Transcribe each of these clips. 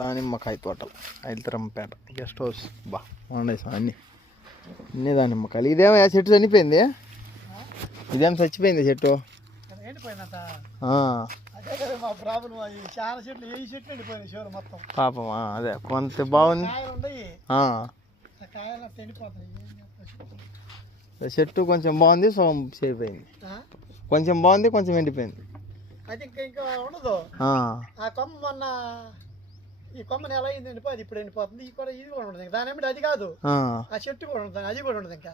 దానిమ్మకాయ తోటలు ఐల్తరంపేట guest house బా బాగున్నాయి సార్ అన్నీ దానిమ్మకాయలు. ఇదేమో చెట్టు చనిపోయింది, ఇదేం చచ్చిపోయింది చెట్టు. పాపమా అదే కొంత బాగుంది చెట్టు, కొంచెం బాగుంది సగం చెడిపోయింది, కొంచెం బాగుంది కొంచెం ఎండిపోయింది. అది ఇంకా ఉండదు ఆ కొమ్మ మొన్న ఈ కొమ్మని ఎలా అయింది ఎండిపోయి ఇప్పుడు ఎండిపోతుంది. ఇది కూడా ఉండదు దాని ఏమిటి అది కాదు ఆ చెట్టు కూడా ఉంటుంది, అది కూడా ఉండదు. ఇంకా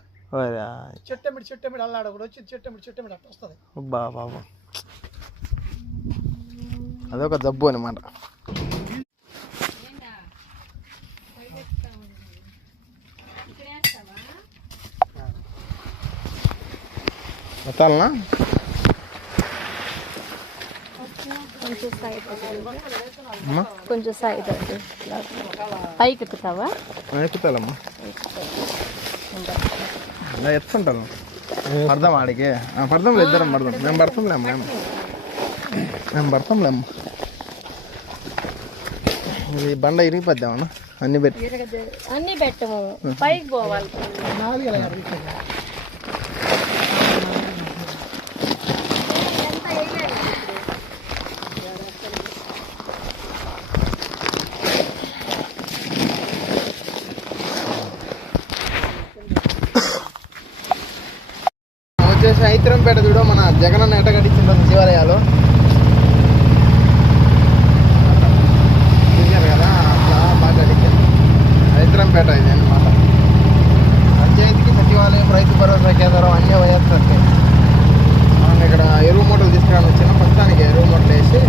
చెట్టెమిడి అల్లాడకూడదు వచ్చి చెట్టెమిడి అట్లా వస్తుంది. బాబా అదొక జబ్బు అనమాట. మొత్తాలనా కొంచెం సైడ్ పైకి ఎక్కుతావా? ఎక్కుతాలమ్మా, ఎత్తుకుంటాను. పడదాం ఆడికి, పడదాంలే, ఇద్దరం పడదాం. మేము పడతాంలేమ్మ, మేము పడతాంలేమ్మ. ఇది బండ ఇరిగిపోద్దామన్నా అన్ని పెట్టము, పైకి పోవాలి. వచ్చేసి ఐతరంపేట చూడ మన జగనన్న ఎట్ట కట్టించింది శివాలయాలు చూశారు కదా, అట్లా బాగా కట్టించారు ఐతరంపేట. ఇది అనమాట పంచాయతీకి సచివాలయం, రైతు భరోసా కేంద్రం అన్నీ వైఎస్ఆర్కి. మనం ఇక్కడ ఎరువు మూటలు తీసుకురాని వచ్చిన ప్రస్తుతానికి ఎరువు మూటలు వేసి